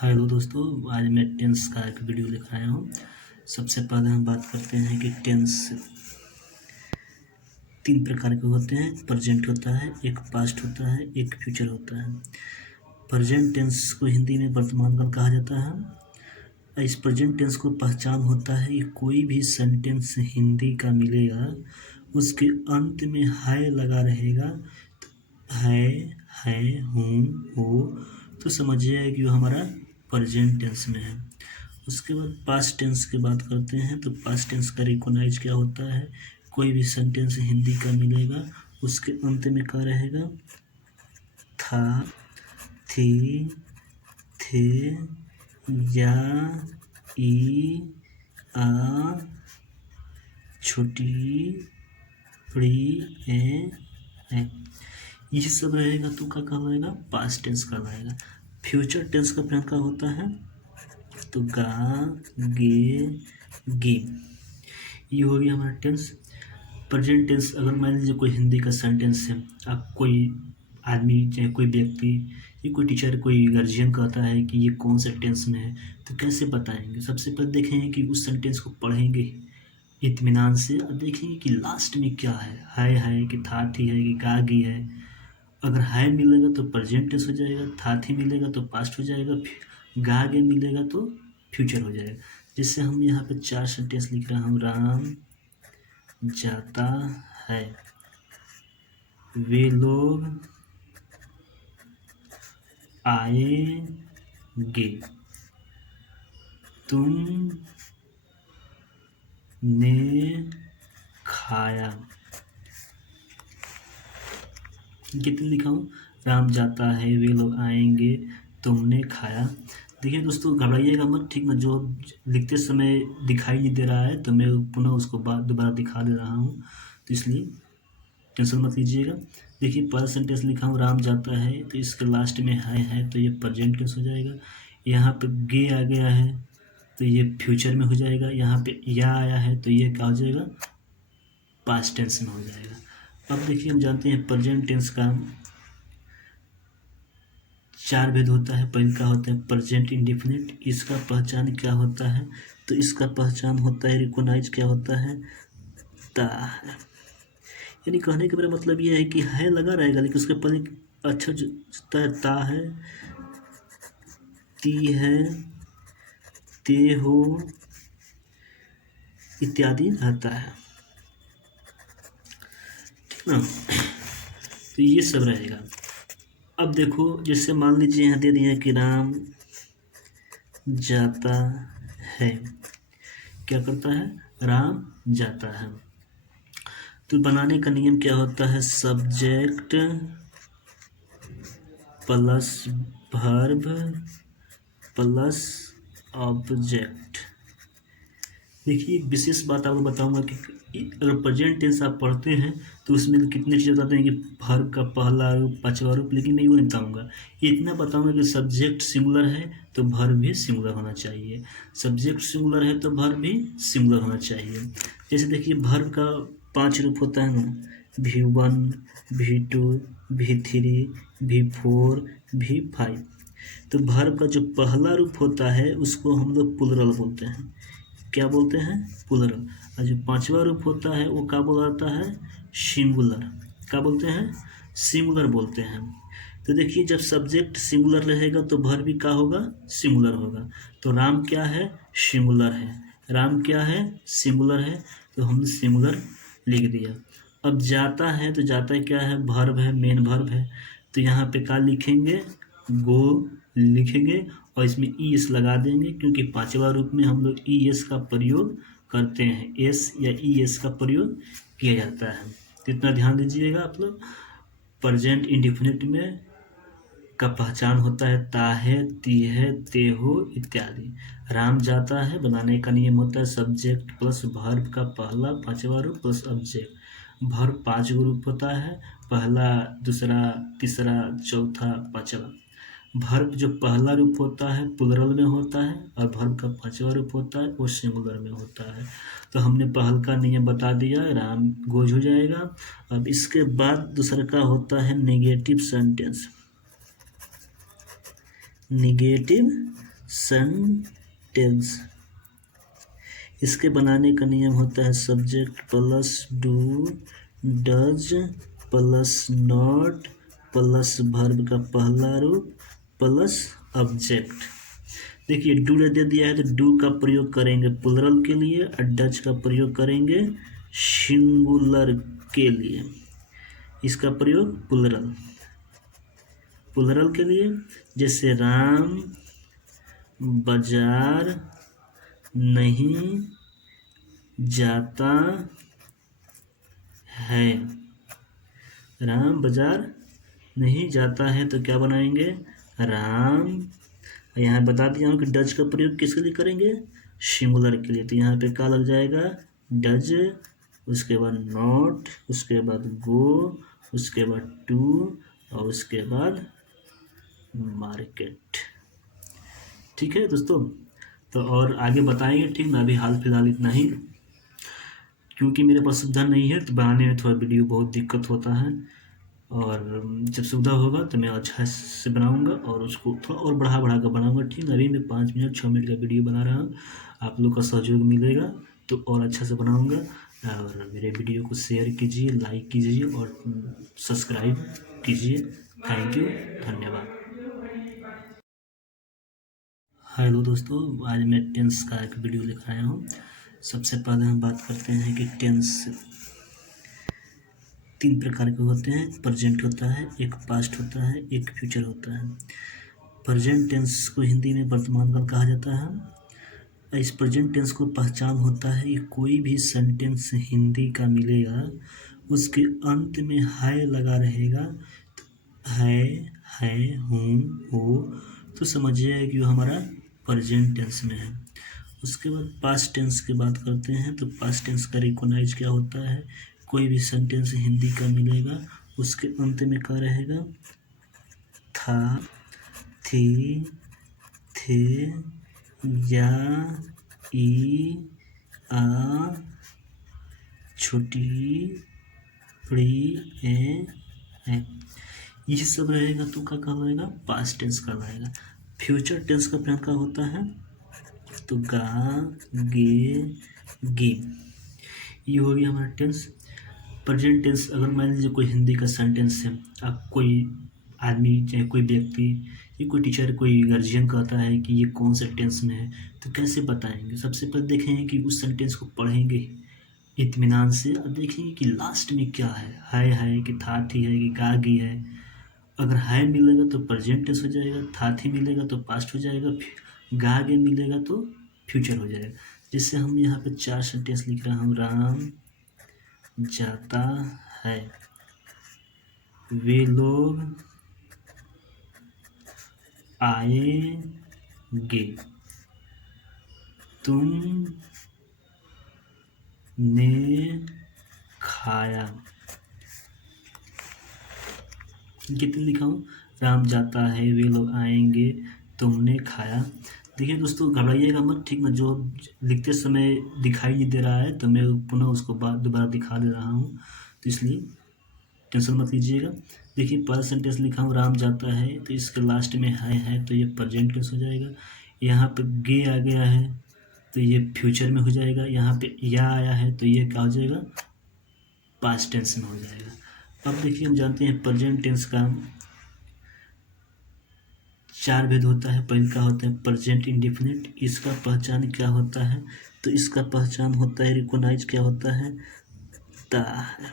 Hello दोस्तों, आज मैं टेंस का एक वीडियो लेकर आया हूँ। सबसे पहले हम बात करते हैं कि टेंस 3 प्रकार के होते हैं। प्रेजेंट होता है, एक पास्ट होता है, एक फ्यूचर होता है। प्रेजेंट टेंस को हिंदी में वर्तमान काल कहा जाता है। इस प्रेजेंट टेंस को पहचान होता है कि कोई भी सेंटेंस हिंदी का मिलेगा, उसके अंत में है लगा रहेगा। है, हूँ, हो, तो समझिए कि वो हमारा प्रेजेंट टेंस में है। उसके बाद पास्ट टेंस की बात करते हैं, तो पास्ट टेंस का रिकॉग्नाइज क्या होता है। कोई भी सेंटेंस हिंदी का मिलेगा, उसके अंत में क्या रहेगा, था, थी, थे, या, ई, आ, छोटी, बड़ी, है। ये सब रहेगा तो क्या कहलाएगा, पास्ट टेंस कहलाएगा। फ्यूचर टेंस का प्रयोग क्या होता है, तो गा, गे, गे, ये हो गया हमारा टेंस। प्रेजेंट टेंस अगर मान लीजिए कोई हिंदी का सेंटेंस है, आप कोई आदमी चाहे कोई व्यक्ति या कोई टीचर कोई गार्जियन कहता है कि ये कौन सा टेंस में है, तो कैसे बताएंगे। सबसे पहले देखेंगे कि उस सेंटेंस को पढ़ेंगे इत्मीनान से और देखेंगे कि लास्ट में क्या है कि था, थी है कि गा, गी है। अगर है मिलेगा तो प्रेजेंट टेंस हो जाएगा, था, थी मिलेगा तो पास्ट हो जाएगा, गा, गे मिलेगा तो फ्यूचर हो जाएगा। जिससे हम यहाँ पे 4 सेंटेंस लिख रहे हैं। राम जाता है, वे लोग आएंगे, तुमने खाया। कितने लिखा हूँ, राम जाता है, वे लोग आएंगे, तुमने खाया। देखिए दोस्तों, घबराइएगा मत, ठीक ना। जो लिखते समय दिखाई नहीं दे रहा है तो मैं पुनः उसको दोबारा दिखा दे रहा हूँ, तो इसलिए टेंशन मत लीजिएगा। देखिए पहला सेंटेंस लिखा हूँ, राम जाता है, तो इसके लास्ट में है तो ये प्रेजेंट टेंस हो जाएगा। यहाँ पे गे आ गया है तो ये फ्यूचर में हो जाएगा। यहाँ पे या आया है तो ये क्या हो जाएगा, पास्ट टेंस में हो जाएगा। अब देखिए हम जानते हैं प्रेजेंट टेंस का 4 भेद होता है। पहले का होता है प्रेजेंट इंडेफिनिट, इसका पहचान क्या होता है, तो इसका पहचान होता है, रिकॉग्नाइज क्या होता है, ता है। यानी कहने का मेरा मतलब ये है कि है लगा रहेगा लेकिन उसके पहले अच्छा जुड़ता है, ता है, ती है, ते हो इत्यादि रहता है, ठीक ना। तो ये सब रहेगा। अब देखो, जैसे मान लीजिए यहाँ दे दिया कि राम जाता है, क्या करता है, राम जाता है। तो बनाने का नियम क्या होता है, subject plus verb plus object. देखिए एक विशेष बात आपको बताऊंगा कि अगर प्रेजेंट टेंस आप पढ़ते हैं तो उसमें कितने चीज़ बताते हैं कि वर्ब का पहला रूप, पांचवा रूप, लेकिन मैं ये नहीं बताऊंगा। इतना बताऊंगा कि सब्जेक्ट सिंगुलर है तो वर्ब भी सिंगुलर होना चाहिए, सब्जेक्ट सिंगुलर है तो वर्ब भी सिंगुलर होना चाहिए। जैसे देखिए वर्ब का 5 रूप होता है ना, V1, V2, V3, V4, V5। तो वर्ब का जो पहला रूप होता है उसको हम लोग प्लुरल बोलते हैं। क्या बोलते हैं, प्लुरल। और जो 5वां रूप होता है वो क्या बोलाता है, सिंगुलर। क्या बोलते हैं, सिंगुलर बोलते हैं। तो देखिए जब सब्जेक्ट सिंगुलर रहेगा तो वर्ब भी क्या होगा, सिंगुलर होगा। तो राम क्या है, सिंगुलर है। राम क्या है, सिंगुलर है, तो हमने सिंगुलर लिख दिया। अब जाता है, तो जाता है क्या है, वर्ब है, मेन वर्ब है। तो यहाँ पे क्या लिखेंगे, गो लिखेंगे और इसमें ई एस लगा देंगे, क्योंकि 5वां रूप में हम लोग ई एस का प्रयोग करते हैं, एस या ई एस का प्रयोग किया जाता है। तो इतना ध्यान दीजिएगा आप लोग। प्रेजेंट इंडेफिनिट में का पहचान होता है ता है, ती है, ते हो इत्यादि। राम जाता है बनाने का नियम होता है सब्जेक्ट प्लस वर्ब का पहला 5वां रूप प्लस ऑब्जेक्ट। वर्ब 5 रूप होता है, पहला, दूसरा, तीसरा, चौथा, पांचवा। वर्ब जो पहला रूप होता है प्लुरल में होता है और वर्ब का 5वां रूप होता है वो सिंगुलर में होता है। तो हमने पहल का नियम बता दिया, राम गोज हो जाएगा। अब इसके बाद दूसरा का होता है नेगेटिव सेंटेंस। Negative sentence. इसके बनाने का नियम होता है subject plus do does plus not plus verb का पहला रूप प्लस ऑब्जेक्ट। देखिए डू दे दिया है तो डू का प्रयोग करेंगे प्लुरल के लिए और डज का प्रयोग करेंगे सिंगुलर के लिए। इसका प्रयोग प्लुरल के लिए, जैसे राम बाजार नहीं जाता है। राम बाजार नहीं जाता है तो क्या बनाएंगे राम। यहाँ बता दिया हूँ कि डज का प्रयोग किसके लिए करेंगे सिंगुलर के लिए, तो यहाँ पे क्या लग जाएगा डज, उसके बाद नॉट, उसके बाद गो, उसके बाद टू और उसके बाद मार्केट। ठीक है दोस्तों, तो और आगे बताएंगे ठीक ना, अभी हाल फिलहाल इतना ही, क्योंकि मेरे पास सुविधा नहीं है तो बनाने में थोड़ा वीडियो बहुत दिक्कत होता है। और जब सुविधा होगा तो मैं अच्छा से बनाऊंगा और उसको थोड़ा और बढ़ा कर बनाऊंगा। ठीक है, अभी मैं 5 मिनट 6 मिनट का वीडियो बना रहा हूँ, आप लोग का सहयोग मिलेगा तो और अच्छा से बनाऊंगा। और मेरे वीडियो को शेयर कीजिए, लाइक कीजिए और सब्सक्राइब कीजिए। थैंक यू, धन्यवाद। हेलो दोस्तों, आज मैं टेंस का एक वीडियो लेकर आया हूँ। सबसे पहले हम बात करते हैं कि टेंस 3 प्रकार के होते हैं, प्रेजेंट होता है, एक पास्ट होता है, एक फ्यूचर होता है। प्रेजेंट टेंस को हिंदी में वर्तमान काल कहा जाता है। इस प्रेजेंट टेंस को पहचान होता है कि कोई भी सेंटेंस हिंदी का मिलेगा उसके अंत में है लगा रहेगा, है हूँ हो, तो समझिए कि वो हमारा प्रेजेंट टेंस में है। उसके बाद पास्ट टेंस की बात करते हैं तो पास्ट टेंस का रिकॉग्नाइज क्या होता है, कोई भी सेंटेंस हिंदी का मिलेगा उसके अंत में क्या रहेगा था, थी, थे, या, ई, आ, छोटी, बड़ी, ए। ये सब रहेगा तो क्या कहलाएगा पास्ट टेंस कहलाएगा। फ्यूचर टेंस का प्रयोग क्या होता है तो गा, गे, गे, ये हो गया हमारा टेंस। प्रेजेंट टेंस अगर मान लीजिए कोई हिंदी का सेंटेंस है, आप कोई आदमी चाहे कोई व्यक्ति या कोई टीचर कोई गार्जियन कहता है कि ये कौन सा टेंस में है तो कैसे बताएंगे। सबसे पहले देखेंगे कि उस सेंटेंस को पढ़ेंगे इत्मीनान से और देखेंगे कि लास्ट में क्या है कि था, थी है कि गा, गी है। अगर है मिलेगा तो प्रेजेंट टेंस हो जाएगा, था, थी मिलेगा तो पास्ट हो जाएगा, गा, गे मिलेगा तो फ्यूचर हो जाएगा। जैसे हम यहाँ पे 4 सेंटेंस लिख रहा हूँ, राम जाता है, वे लोग आएंगे, तुमने खाया। कितने लिखा हूँ, राम जाता है, वे लोग आएंगे, तुमने खाया। देखिए दोस्तों घबराइएगा मत, ठीक ना, जो लिखते समय दिखाई नहीं दे रहा है तो मैं पुनः उसको दोबारा दिखा दे रहा हूँ, तो इसलिए टेंशन मत लीजिएगा। देखिए पहला सेंटेंस लिखा हूँ राम जाता है, तो इसके लास्ट में है तो ये प्रेजेंट टेंस हो जाएगा। यहाँ पे गे आ गया है तो ये फ्यूचर में हो जाएगा। यहाँ पे या आया है तो ये क्या हो जाएगा पास्ट टेंस में हो जाएगा। अब देखिए हम जानते हैं प्रेजेंट टेंस का 4 भेद होता है। पहला होता है प्रेजेंट इंडेफिनिट, इसका पहचान क्या होता है तो इसका पहचान होता है रिकॉग्नाइज क्या होता है ता है।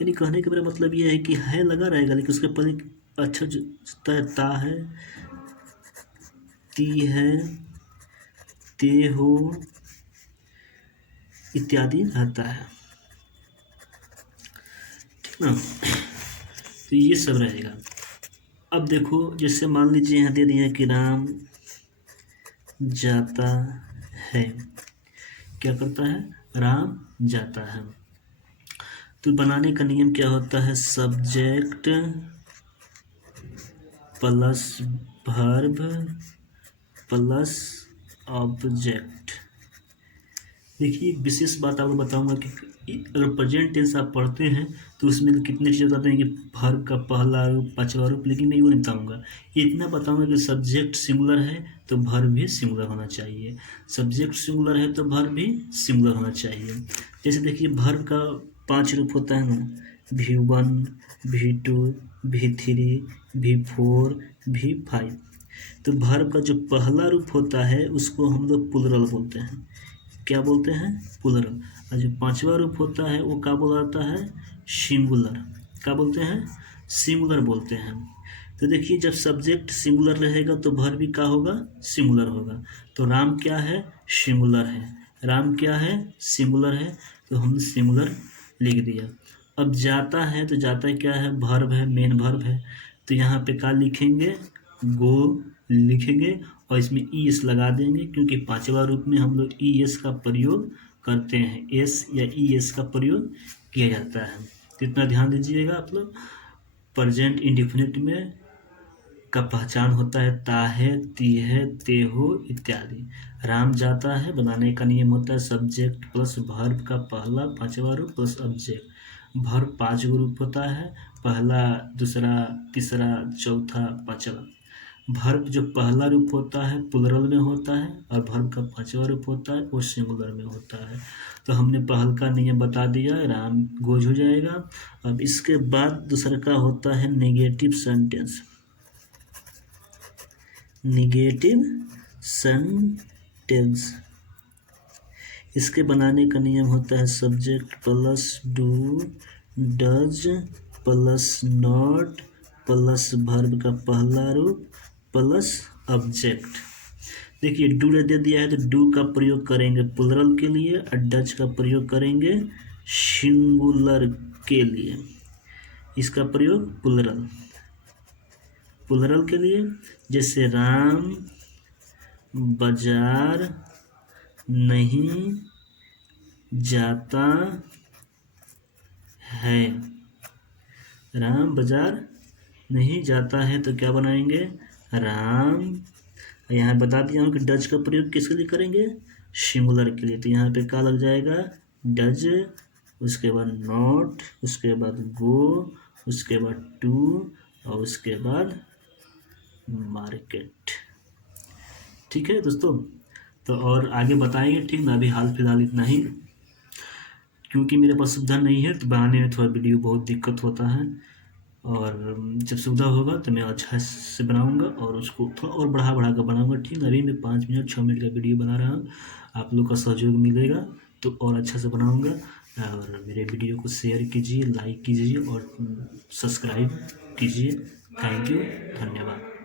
यानी कहने का मेरा मतलब ये है कि है लगा रहेगा लेकिन उसके पहले अच्छा जुड़ता है, ता है, ती है, ते हो इत्यादि रहता है, ठीक ना, तो ये सब रहेगा। अब देखो जैसे मान लीजिए यहाँ दे दिया कि राम जाता है, क्या करता है राम जाता है, तो बनाने का नियम क्या होता है subject plus verb plus object. देखिए एक विशेष बात आपको बताऊंगा कि अगर प्रेजेंट टेंस आप पढ़ते हैं तो उसमें कितने चीज़ें बताते हैं कि वर्ब का पहला रूप पांचवा रूप, लेकिन मैं वो नहीं बताऊंगा। इतना बताऊंगा कि सब्जेक्ट सिंगुलर है तो वर्ब भी सिंगुलर होना चाहिए, सब्जेक्ट सिंगुलर है तो वर्ब भी सिंगुलर होना चाहिए। जैसे देखिए वर्ब का 5 रूप होता है ना, V1, V2, V3, V4, V5। तो वर्ब का जो पहला रूप होता है उसको हम लोग प्लुरल बोलते हैं। क्या बोलते हैं? प्लुरल। और जो पांचवा रूप होता है वो क्या बोला जाता है? सिंगुलर। क्या बोलते हैं? सिंगुलर बोलते हैं। तो देखिए जब सब्जेक्ट सिंगुलर रहेगा तो वर्ब भी क्या होगा? सिंगुलर होगा। तो राम क्या है? सिंगुलर है। राम क्या है? सिंगुलर है। तो हमने सिंगुलर लिख दिया। अब जाता है तो जाता क्या है? वर्ब है, मेन वर्ब है। तो यहाँ पे क्या लिखेंगे? गो लिखेंगे और इसमें ई एस लगा देंगे, क्योंकि पांचवा रूप में हम लोग ई एस का प्रयोग करते हैं, एस या ई एस का प्रयोग किया जाता है। तो इतना ध्यान दीजिएगा आप लोग। प्रेजेंट इंडिफिनिट में का पहचान होता है ता है, ती है, ते हो इत्यादि। राम जाता है बनाने का नियम होता है सब्जेक्ट प्लस वर्ब का पहला पांचवा रूप प्लस ऑब्जेक्ट। वर्ब 5 रूप होता है, पहला, दूसरा, तीसरा, चौथा, पांचवा। वर्ब जो पहला रूप होता है प्लुरल में होता है और वर्ब का पांचवा रूप होता है वो सिंगुलर में होता है। तो हमने पहल का नियम बता दिया, राम गोज हो जाएगा। अब इसके बाद दूसरा का होता है नेगेटिव सेंटेंस। नेगेटिव सेंटेंस इसके बनाने का नियम होता है subject plus do, does plus not plus verb का पहला रूप प्लस ऑब्जेक्ट। देखिए डू दे दिया है तो डू का प्रयोग करेंगे प्लुरल के लिए और डज का प्रयोग करेंगे सिंगुलर के लिए। इसका प्रयोग प्लुरल के लिए, जैसे राम बाजार नहीं जाता है। राम बाजार नहीं जाता है तो क्या बनाएंगे? राम। यहाँ बता दिया हूँ कि डज का प्रयोग किसके लिए करेंगे? सिंगुलर के लिए। तो यहाँ पे क्या लग जाएगा? डज, उसके बाद नॉट, उसके बाद गो, उसके बाद टू और उसके बाद मार्केट। ठीक है दोस्तों, तो और आगे बताएंगे, ठीक ना। अभी हाल फिलहाल इतना ही, क्योंकि मेरे पास सुविधा नहीं है तो बनाने में थोड़ा वीडियो बहुत दिक्कत होता है। और जब सुविधा होगा तो मैं अच्छा से बनाऊंगा और उसको थोड़ा और बढ़ा कर बनाऊंगा। ठीक, अभी मैं 5 मिनट 6 मिनट का वीडियो बना रहा हूँ, आप लोग का सहयोग मिलेगा तो और अच्छा से बनाऊंगा। और मेरे वीडियो को शेयर कीजिए, लाइक कीजिए और सब्सक्राइब कीजिए। थैंक यू, धन्यवाद।